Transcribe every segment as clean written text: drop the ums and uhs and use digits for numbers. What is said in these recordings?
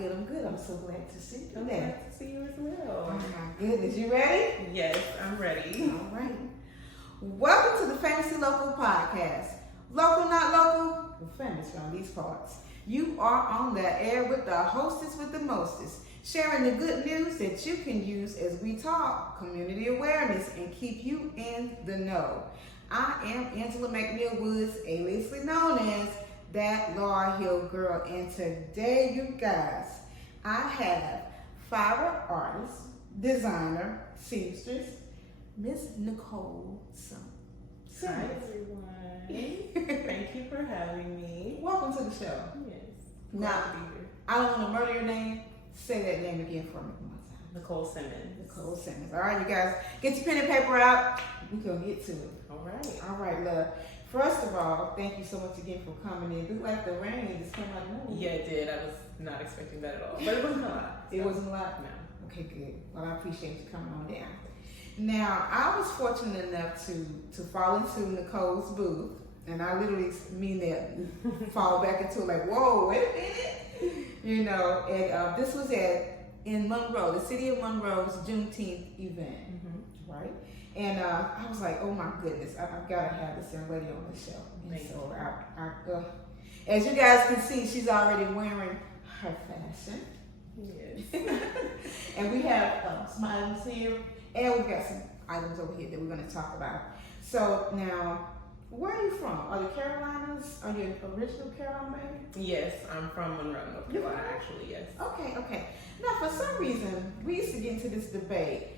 good. I'm good. I'm so glad to see you. I'm glad to see you as well. Oh my goodness. You ready? Yes, I'm ready. All right. Welcome to the Fantasy Local Podcast. Local, not local, we're famous around these parts. You are on the air with the hostess with the mostest, sharing the good news that you can use as we talk community awareness and keep you in the know. I am Angela McNeil Woods, aliasly known as That Laurel Hill Girl, and today, you guys, I have fiber artist, designer, seamstress, Miss Nicole Simmons. Hi everyone. Thank you for having me. Welcome to the show. Yes. Now, I don't want to murder your name. Say that name again for me one time. Nicole Simmons. Nicole Simmons. All right, you guys, get your pen and paper out. We're going to get to it. All right. All right, love. First of all, thank you so much again for coming in. It looked like the rain just came out of nowhere. Yeah, it did. I was not expecting that at all. But it wasn't a lot. It wasn't a lot? No. Okay, good. Well, I appreciate you coming on down. Now, I was fortunate enough to fall into Nicole's booth, and I literally mean that, fall back into like, whoa, wait a minute. You know, and this was in Monroe, the city of Monroe's Juneteenth event, right? And I was like, oh my goodness, I've got to have this young lady on the show. And so, as you guys can see, she's already wearing her fashion. Yes. And we have some items here, and we've got some items over here that we're going to talk about. So now, where are you from? Are the Carolinas? Are you an original Carolina baby? Yes, I'm from Monroe, North Carolina, actually, yes. Okay. Now, for some reason, we used to get into this debate.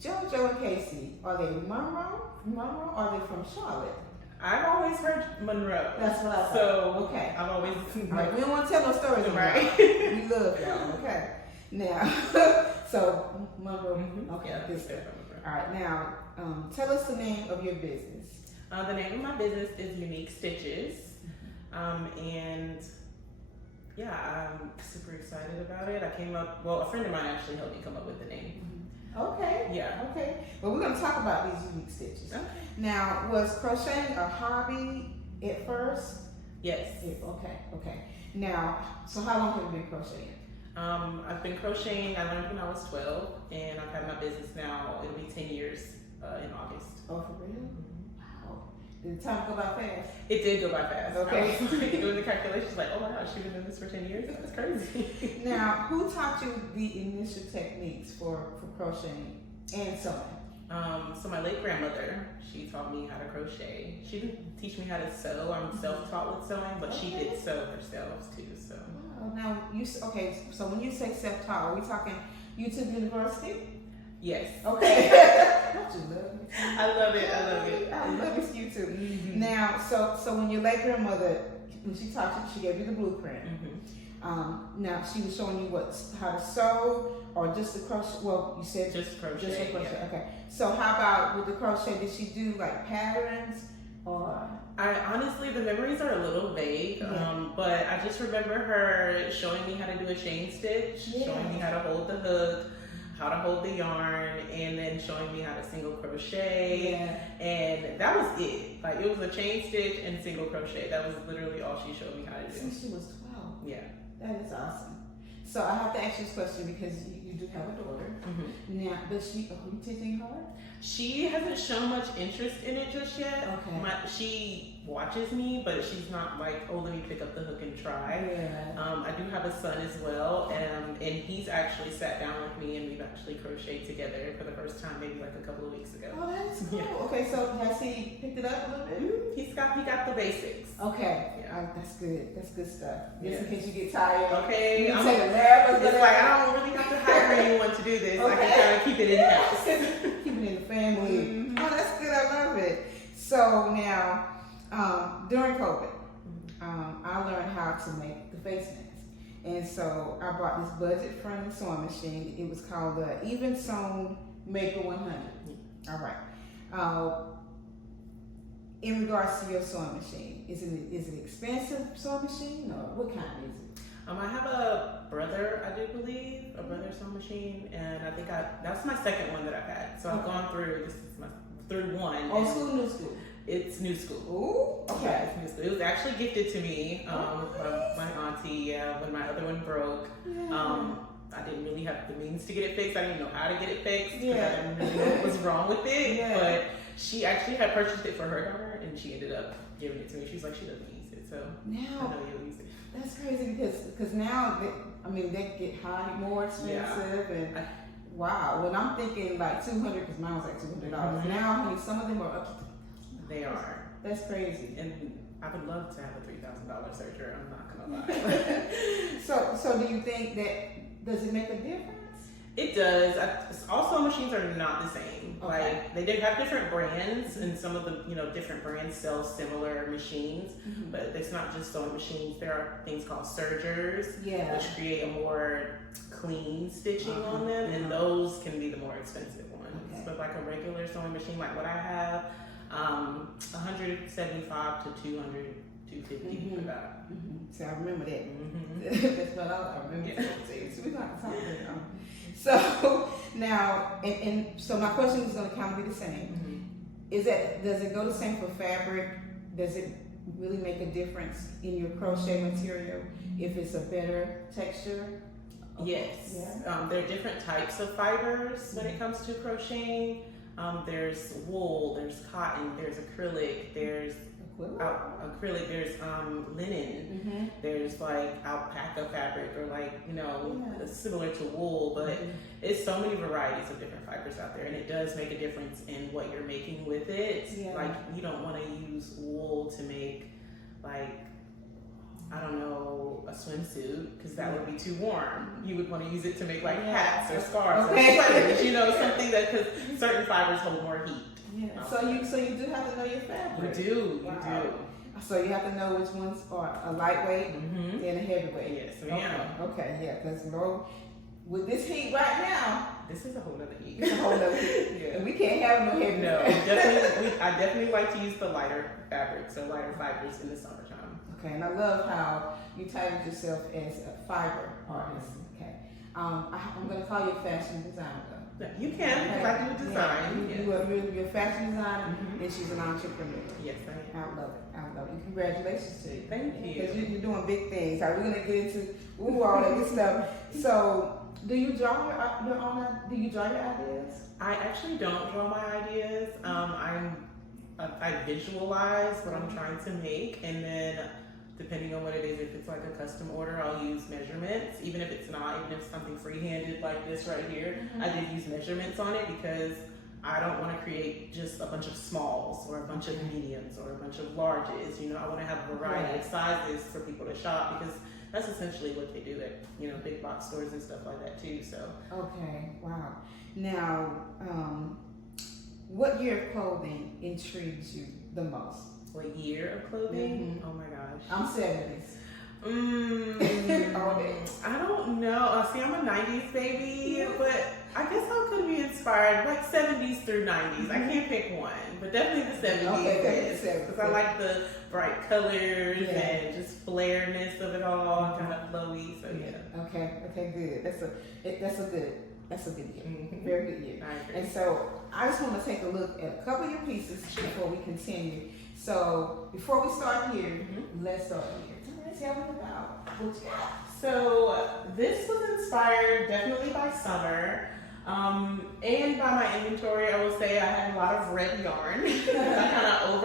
JoJo and Casey, are they Monroe? Or are they from Charlotte? I've always heard Monroe. That's what I thought. So, okay. I've always... All right, we don't want to tell no stories about Right. it. We love y'all, okay. Now, so Monroe, okay, Yeah, good stuff. Monroe. All right, now, tell us the name of your business. The name of my business is Unique Stitches. And yeah, I'm super excited about it. A friend of mine actually helped me come up with the name. Okay. Yeah. Okay. Well, we're going to talk about these unique stitches. Okay. Now, was crocheting a hobby at first? Yes. Okay. Now, so how long have you been crocheting? I've been crocheting. I learned when I was 12, and I've had my business now. It'll be 10 years in August. Oh, for real? Wow. Did the time go by fast? It did go by fast. Okay. I was doing the calculations like, oh my gosh, she's been doing this for 10 years? That's crazy. Now, who taught you the initial techniques for crocheting and sewing? So my late grandmother, she taught me how to crochet. She didn't teach me how to sew. I'm self-taught with sewing, but she did sew herself too. So. Wow. Now, so when you say self-taught, are we talking YouTube University? Yes. Okay. Don't you love me? I love it. I love this YouTube. Now, so when your late grandmother, when she taught you, she gave you the blueprint. Now she was showing you how to sew or just the crochet. Well, you said just crochet. Just the crochet. Yeah. Okay. So how about with the crochet? Did she do like patterns or? Honestly, the memories are a little vague, but I just remember her showing me how to do a chain stitch, showing me how to hold the hook, how to hold the yarn, and then showing me how to single crochet. And that was it. Like, it was a chain stitch and single crochet. That was literally all she showed me how to do. Since she was 12. Yeah. That is awesome. So I have to ask you this question because you do have a daughter. Now, are you teaching her? She hasn't shown much interest in it just yet. Okay. She watches me, but she's not like, oh, let me pick up the hook and try. Yeah. I do have a son as well, and he's actually sat down with me, and we've actually crocheted together for the first time, maybe like a couple of weeks ago. Oh, that's cool. Yeah. Okay, so has he picked it up a little bit? He got the basics. Okay. Yeah. That's good. That's good stuff. Just in case you get tired. Okay. You can take a nap. It's like, I don't really have to hire anyone to do this. Okay. I can kind of keep it in house. Keep it in the family. Oh, that's good. I love it. So now, during COVID, I learned how to make the face mask. And so I bought this budget-friendly sewing machine. It was called the Even Sewn Maker 100. All right. In regards to your sewing machine, is it expensive sewing machine or what kind is it? I have a brother, I do believe, a brother sewing machine, and I think that's my second one that I've had. So I've gone through, this is my third one. Old school, new school? It's new school. Ooh, okay. Yeah, it's new school. It was actually gifted to me by my auntie. When my other one broke. Yeah. I didn't really have the means to get it fixed. I didn't know how to get it fixed. Yeah. I didn't really know what was wrong with it. Yeah. But she actually had purchased it for her daughter, and she ended up giving it to me. She's like, she doesn't use it, so I Now, know you'll use it. that's crazy because now, they get high, more expensive, and wow. When I'm thinking like 200, because mine was like $200. Mhm. Now, honey, some of them are up to They are. That's crazy. And I would love to have a $3,000 surgery. I'm not gonna lie. So do you think that, does it make a difference? It does. All sewing machines are not the same. Okay. Like they did have different brands, and some of the different brands sell similar machines. Mhm. But it's not just sewing machines. There are things called sergers, Yeah. which create a more clean stitching on them, and those can be the more expensive ones. Okay. But like a regular sewing machine, like what I have, 175 to 200, 250 for that. Mm-hmm. So I remember that. Mm-hmm. That's what I remember. Yeah. So we're going to talk about it. So now, and so my question is going to kind of be the same. Mm-hmm. Does it go the same for fabric? Does it really make a difference in your crochet material if it's a better texture? Yes. Yeah. There are different types of fibers when it comes to crocheting. There's wool, there's cotton, there's acrylic, there's there's linen, Mm-hmm. there's like alpaca fabric, or like Yeah. similar to wool, but it's so many varieties of different fibers out there, and it does make a difference in what you're making with it. Yeah. Like you don't want to use wool to make like, I don't know, a swimsuit, because that would be too warm. You would want to use it to make like hats or scarves or sweaters, something that, because certain fibers hold more heat. Yeah. So you do have to know your fabric. You do. So you have to know which ones are a lightweight Mm-hmm. and a heavyweight. Yes, ma'am. Okay, yeah, because Lord, with this heat right now, This is a whole other heat. it's a whole other heat. Yeah. And we can't have no heavy. No, I definitely like to use the lighter fabric, so lighter fibers in the summertime. Okay, and I love how you titled yourself as a fiber artist. Okay, I'm going to call you a fashion designer though. You can, because I do design. Yeah. You're a fashion designer, and she's an entrepreneur. Yes, I am. I love it. I love it. And congratulations to you. Thank you. Because you're doing big things. We're going to get into all that good stuff. So, do you draw your own? Do you draw your ideas? I actually don't draw my ideas. I visualize what I'm trying to make, and then depending on what it is, if it's like a custom order, I'll use measurements. Even if it's not, even if it's something free-handed like this right here, I did use measurements on it because I don't want to create just a bunch of smalls or a bunch of mediums or a bunch of larges. I want to have a variety of sizes for people to shop, because that's essentially what they do at big box stores and stuff like that too. So okay, wow. Now, what year of clothing intrigues you the most? what year of clothing? Oh my gosh. I'm 70s. I don't know. See, I'm a 90s baby, but I guess I could be inspired like 70s through 90s. I can't pick one, but definitely the 70s. Okay, because I like the bright colors and just flareness of it all, kind of flowy. So yeah. Okay, good. That's a good year. Very good year. I agree. And so I just want to take a look at a couple of your pieces before we continue. So before we start here, let's start here. Tell me about what you got. So this was inspired definitely by summer, and by my inventory. I will say I had a lot of red yarn. I kind of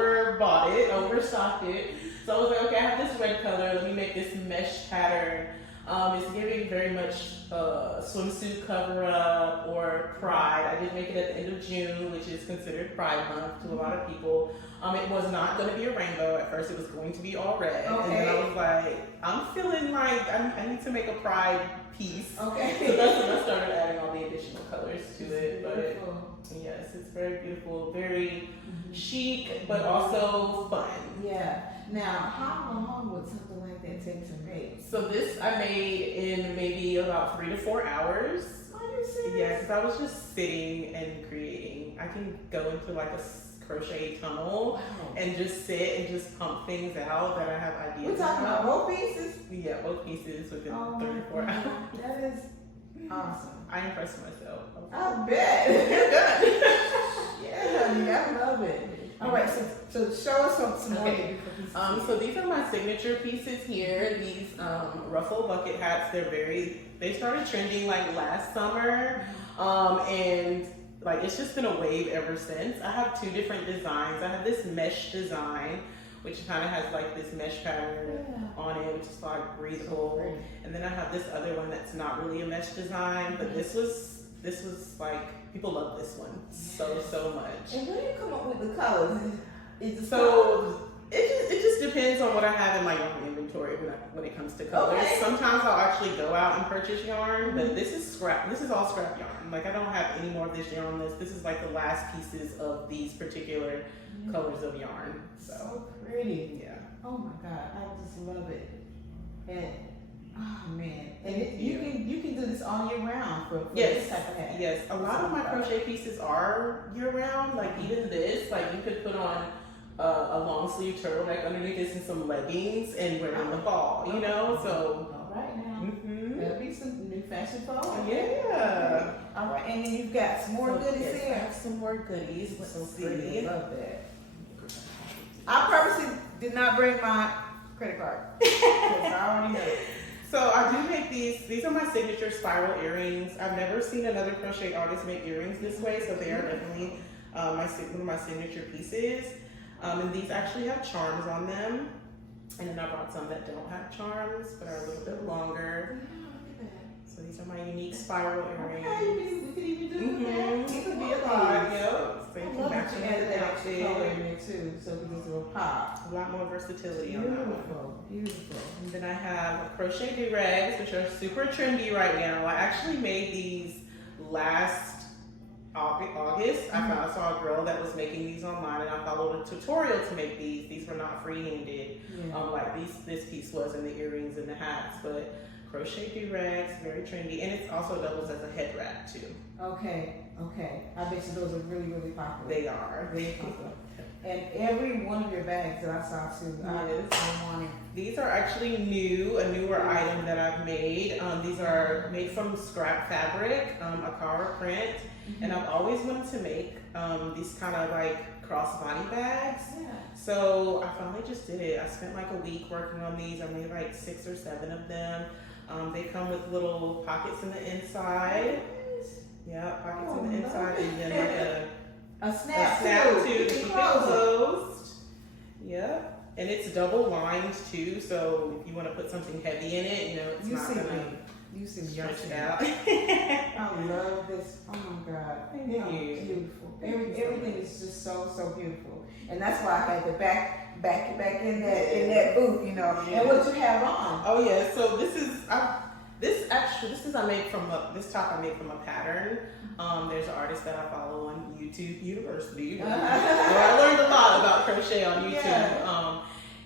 overstocked it. So I was like, okay, I have this red color. Let me make this mesh pattern. It's giving very much swimsuit cover up or Pride. I did make it at the end of June, which is considered Pride Month to a lot of people. It was not going to be a rainbow. At first it was going to be all red. Okay. And then I was like, I'm feeling like I need to make a Pride piece. Okay. So that's when I started adding all the additional colors to it. Beautiful. But yes, it's very beautiful, very chic, but also fun. Yeah. Now, how long would something like that take to make? So this I made in maybe about 3 to 4 hours. Are you serious? Yeah, because I was just sitting and creating. I can go into like a crochet tunnel and just sit and just pump things out that I have ideas. We're talking about both pieces? Yeah, both pieces within 3 to 4 hours. That is awesome. I impressed myself. I bet. You're good. Yeah, honey, I love it. All right, so show us some more Okay. pieces. So these are my signature pieces here. These ruffle bucket hats. They started trending like last summer, and like it's just been a wave ever since. I have two different designs. I have this mesh design, which kind of has like this mesh pattern on it, which is like breathable. So and then I have this other one that's not really a mesh design, but this was like, people love this one so much. And where do you come up with the colors? It just depends on what I have in my yarn inventory when it comes to colors. Okay. Sometimes I'll actually go out and purchase yarn, but this is scrap. This is all scrap yarn. Like I don't have any more of this yarn list. This is like the last pieces of these particular colors of yarn. So pretty. Yeah. Oh my God, I just love it. And oh man, and you can do this all year round for this type of hat. Yes, a lot of my crochet pieces are year round. Like even this, like you could put on a long sleeve turtleneck underneath this and some leggings and wear it in the fall. You know, so. All right now. There'll be some new fashion fall. Yeah. All right, and then you've got some more goodies yes, here. I have some more goodies. Let's see. Love that. I purposely did not bring my credit card because I already know. So I do make these. These are my signature spiral earrings. I've never seen another crochet artist make earrings this way, so they are definitely one of my signature pieces. And these actually have charms on them. And then I brought some that don't have charms, but are a little bit longer. So these are my unique spiral earrings. Okay, we could even do that. It could be a lot, yep. So you I can love match that you it added with that extra outfit. color in there too, so we just will pop. A lot more versatility on that one. Beautiful, beautiful. And then I have crochet do-rags, which are super trendy right now. I actually made these last August. I saw a girl that was making these online, and I followed a tutorial to make these. These were not free-handed, like this piece was, and the earrings and the hats, but crochet do-rags, very trendy, and it also doubles as a head wrap too. Okay. I bet you those are really, really popular. They are. Really popular. And every one of your bags that I saw too, I wanted. These are actually a newer item that I've made. These are made from scrap fabric, Apparel print, and I've always wanted to make these kind of like crossbody bags. Yeah. So I finally just did it. I spent like a week working on these. I made like 6 or 7 of them. They come with little pockets in the inside. Yeah, pockets in the inside, and then like a snap to keep keep it closed. closed. Yeah, and it's double lined too, so if you want to put something heavy in it, it's not gonna You see me. stretch it out. I love this. Oh my God. Thank They are you. beautiful. Everything is just so beautiful. And that's why I had to back in that booth, And what you have on. Oh yeah, so this top I made from a pattern. There's an artist that I follow on YouTube University. So I learned a lot about crochet on YouTube. Yeah.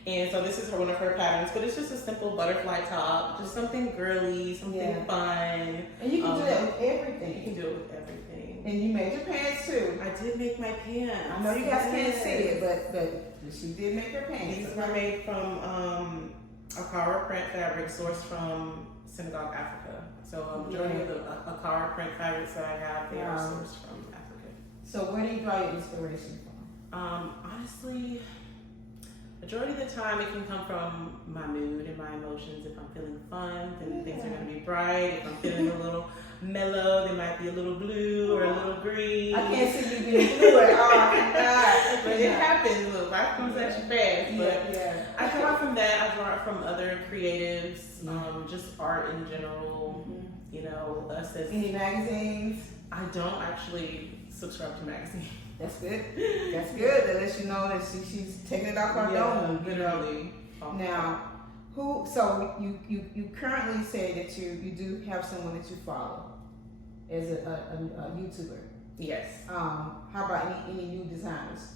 And so this is one of her patterns, but it's just a simple butterfly top, just something girly, something fun. And you can do that with everything. You can do it with everything. And you made your pants too. I did make my pants. I know you guys can't see it, but she did make her pants. These were made from Akara print fabric sourced from Senegal, Africa. So majority of the Akara print fabrics that I have, they are sourced from Africa. So where do you draw your inspiration from? Honestly, majority of the time it can come from my mood and my emotions. If I'm feeling fun, then things are going to be bright. If I'm feeling a little mellow, they might be a little blue or a little green. I can't see you being blue at all. God. But it happens. Look, life comes at you fast. But I draw from that. I draw from other creatives, just art in general. Us as Any magazines? I don't actually subscribe to magazines. That's good. That's good. That lets you know that she's taking it off her dome. Literally. Now, so you currently say that you do have someone that you follow as a YouTuber. Yes. How about any new designers?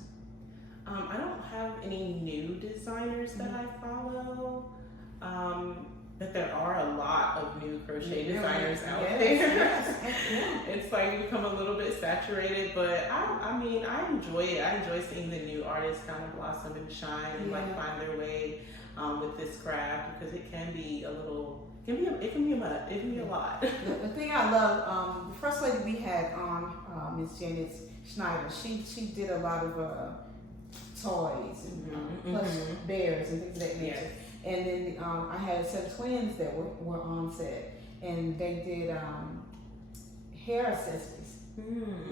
I don't have any new designers that I follow. But there are a lot of new crochet designers out there. It's like become a little bit saturated, but I enjoy it. I enjoy seeing the new artists kind of blossom and shine and like find their way with this craft, because it can be a lot. The thing I love, the first lady we had on, Miss Janet Schneider, she did a lot of toys and plush bears and things of that nature. Yes. And then I had some twins that were on set, and they did hair accessories.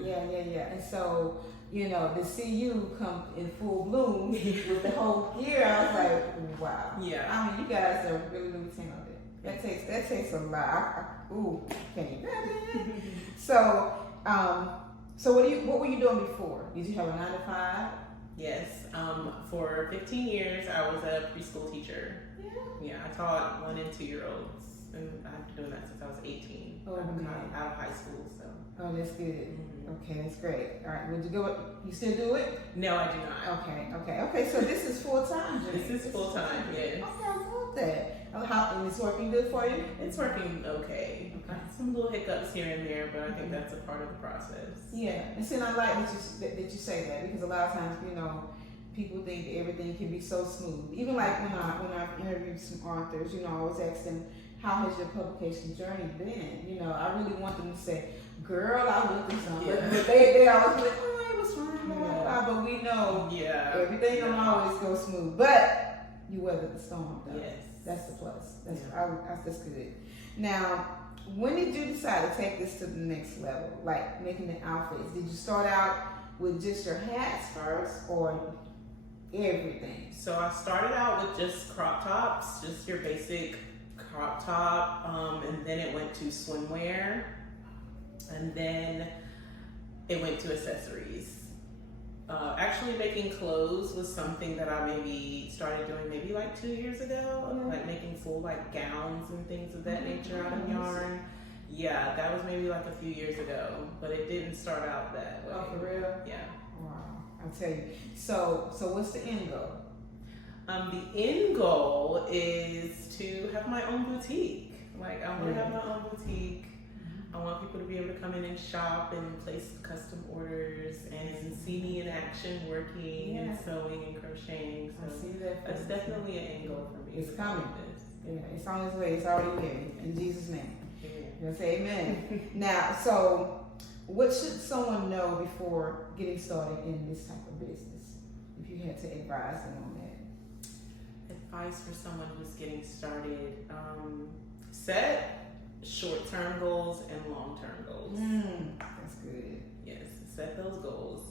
Yeah. And so, you know, to see you come in full bloom with the whole gear, I was like, wow. Yeah. I mean, you guys are really talented. That takes a lot. Ooh, can you imagine? So, what were you doing before? Did you have a 9 to 5? Yes. For 15 years, I was a preschool teacher. Yeah, I taught 1 and 2 year olds, and I've been doing that since I was 18. Oh, I'm man. out of high school, so. Oh, that's good. Okay, that's great. All right, would you go? You still do it? No, I do not. Okay. So this is full time. This is full time. Yes. Okay, I love that. And it's working good for you? It's working okay. Some little hiccups here and there, but I think that's a part of the process. Yeah, and see, I like that you say that, because a lot of times, you know, people think everything can be so smooth. Even like when I've interviewed some authors, you know, I always ask them, how has your publication journey been? You know, I really want them to say, girl, I went through something. Yeah. But they always be like, oh, it was fine, but we know everything don't always go smooth. But you weathered the storm, though. Yes. That's the plus. That's good. Now, when did you decide to take this to the next level, like making the outfits? Did you start out with just your hats first, or everything? So I started out with just crop tops, just your basic crop top, and then it went to swimwear, and then it went to accessories. Actually making clothes was something that I maybe started doing maybe like 2 years ago, like making full like gowns and things of that nature out of yarn. Yeah, that was maybe like a few years ago, but it didn't start out that way. Oh, for real? Yeah. Wow, I'll tell you. So what's the end goal? The end goal is to have my own boutique. Like, I want to have my own boutique. I want people to be able to come in and shop and place custom orders and see me in action working and sewing and crocheting. So I see that. that's definitely an end goal for me. It's coming. Yeah, it's on its way. It's already there. In Jesus' name. You'll say amen. Now, so what should someone know before getting started in this type of business? If you had to advise them on that. Advice for someone who's getting started: set short-term goals and long-term goals. That's good. Yes, set those goals.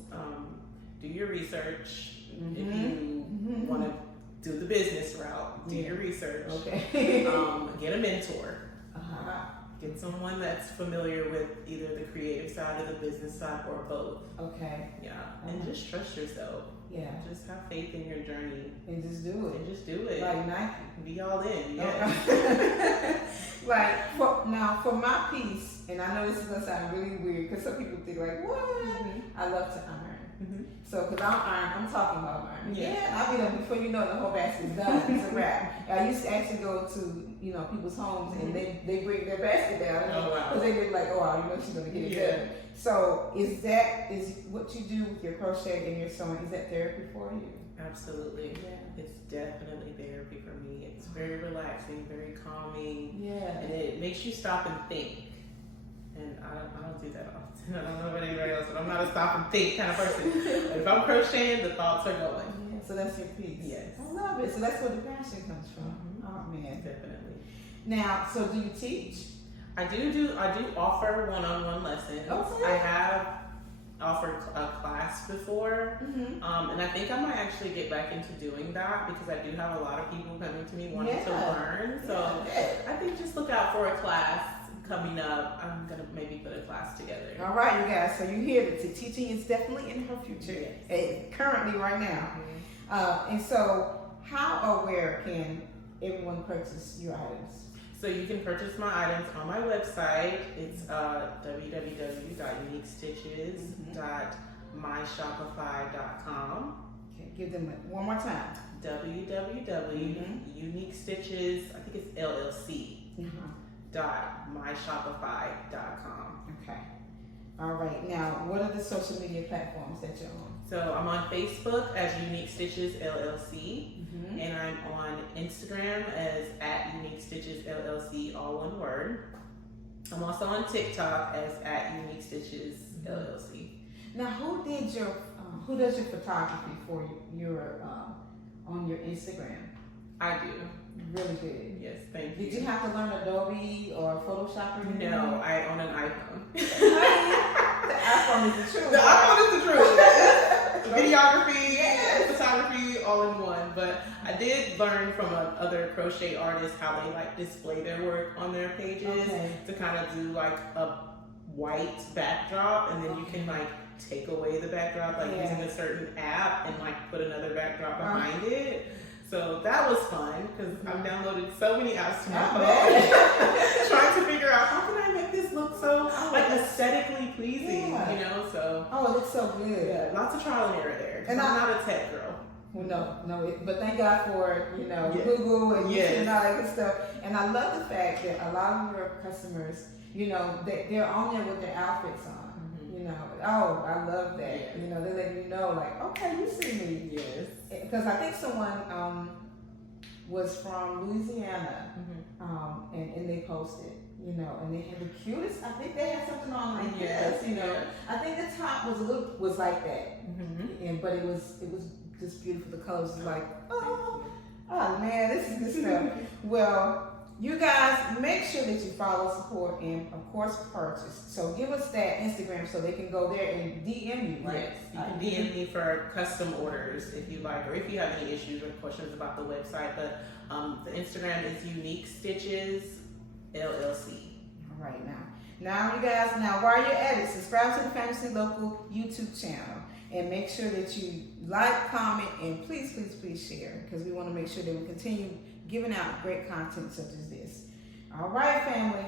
Do your research. If you want to do the business route, do your research. Okay. Get a mentor. Get someone that's familiar with either the creative side or the business side, or both. Okay. Yeah. And just trust yourself. Yeah. Just have faith in your journey. And just do it. And just do it. Like Nike. Be all in. Yeah. Like, for my piece, and I know this is going to sound really weird, because some people think like, what? I love to iron. So, because I'm talking about iron. Yeah. I'll be done before you know the whole basket's done. It's a wrap. I used to actually go to, you know, people's homes, and they bring their basket down. Because they be like, oh, wow, you know she's going to get it done. So, is what you do with your crochet and your sewing, is that therapy for you? Absolutely. Yeah. It's definitely therapy for me. It's very relaxing, very calming. Yeah. And it makes you stop and think. And I don't do that often. I don't know about anybody else, but I'm not a stop and think kind of person. But if I'm crocheting, the thoughts are going. Yeah, so that's your piece. Yes. I love it. So that's where the passion comes from. Oh man. Definitely. Now, so do you teach? I do offer one-on-one lessons. Okay. I have offered a class before, and I think I might actually get back into doing that, because I do have a lot of people coming to me wanting to learn. So I think just look out for a class coming up. I'm gonna maybe put a class together. All right, you guys. So you hear that teaching is definitely in her future. Yes. Currently, right now. And so, how or where can everyone purchase your items? So you can purchase my items on my website. It's www.uniquestitches.myshopify.com. Okay, give them one more time. Unique Stitches, I think it's LLC. .myshopify.com. Okay. All right. Now, what are the social media platforms that you're on? So I'm on Facebook as Unique Stitches LLC, and I'm on Instagram as @Unique Stitches LLC, all one word. I'm also on TikTok as @Unique Stitches LLC. Now, who did your who does your photography for your on your Instagram? I do. Really good. Yes, thank you. Did you have to learn Adobe or Photoshop or anything? No, I own an iPhone. The iPhone is the truth. The iPhone is the truth. Videography, Yes. photography, all in one. But I did learn from other crochet artists how they like display their work on their pages, Okay. to kind of do like a white backdrop, and then you can like take away the backdrop like Yeah. using a certain app and like put another backdrop behind it. So that was fun because I've downloaded so many apps to my phone, trying to figure out how can I make this look so like aesthetically pleasing, Yeah. you know. So Oh, it looks so good. yeah, lots of trial and error there. And I'm not a tech girl. Well, no, but thank God for, Yeah. Google and Yes. YouTube and all that good stuff. And I love the fact that a lot of your customers, they're on there with their outfits on. Oh, I love that. Yeah. They let you know, like, okay, you see me. Yes. Because I think someone was from Louisiana, and they posted, and they had the cutest. I think they had something on like Yes, this, yeah. I think the top was like that, but it was just beautiful. The colors was like, oh man, this is good stuff. Well, you guys, make sure that you follow, support, and of course purchase. So give us that Instagram so they can go there and DM you, right? Yes, you can DM me for custom orders if you like, or if you have any issues or questions about the website. But the Instagram is Unique Stitches LLC. All right, now you guys, while you're at it, subscribe to the Fantasy Local YouTube channel and make sure that you like, comment, and please share, because we want to make sure that we continue giving out great content such as this. All right, family,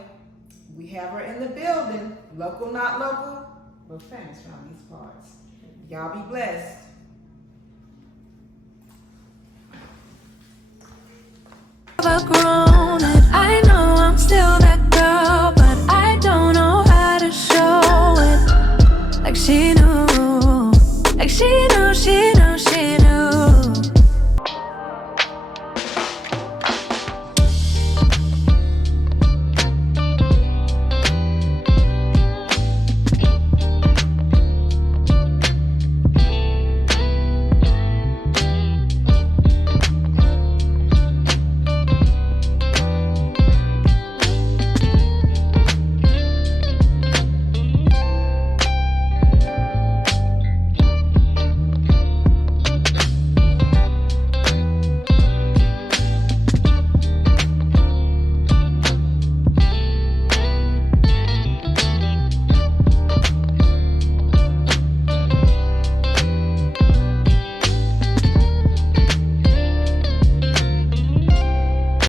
we have her in the building. Local, not local, but famous around these parts. Y'all be blessed. Grown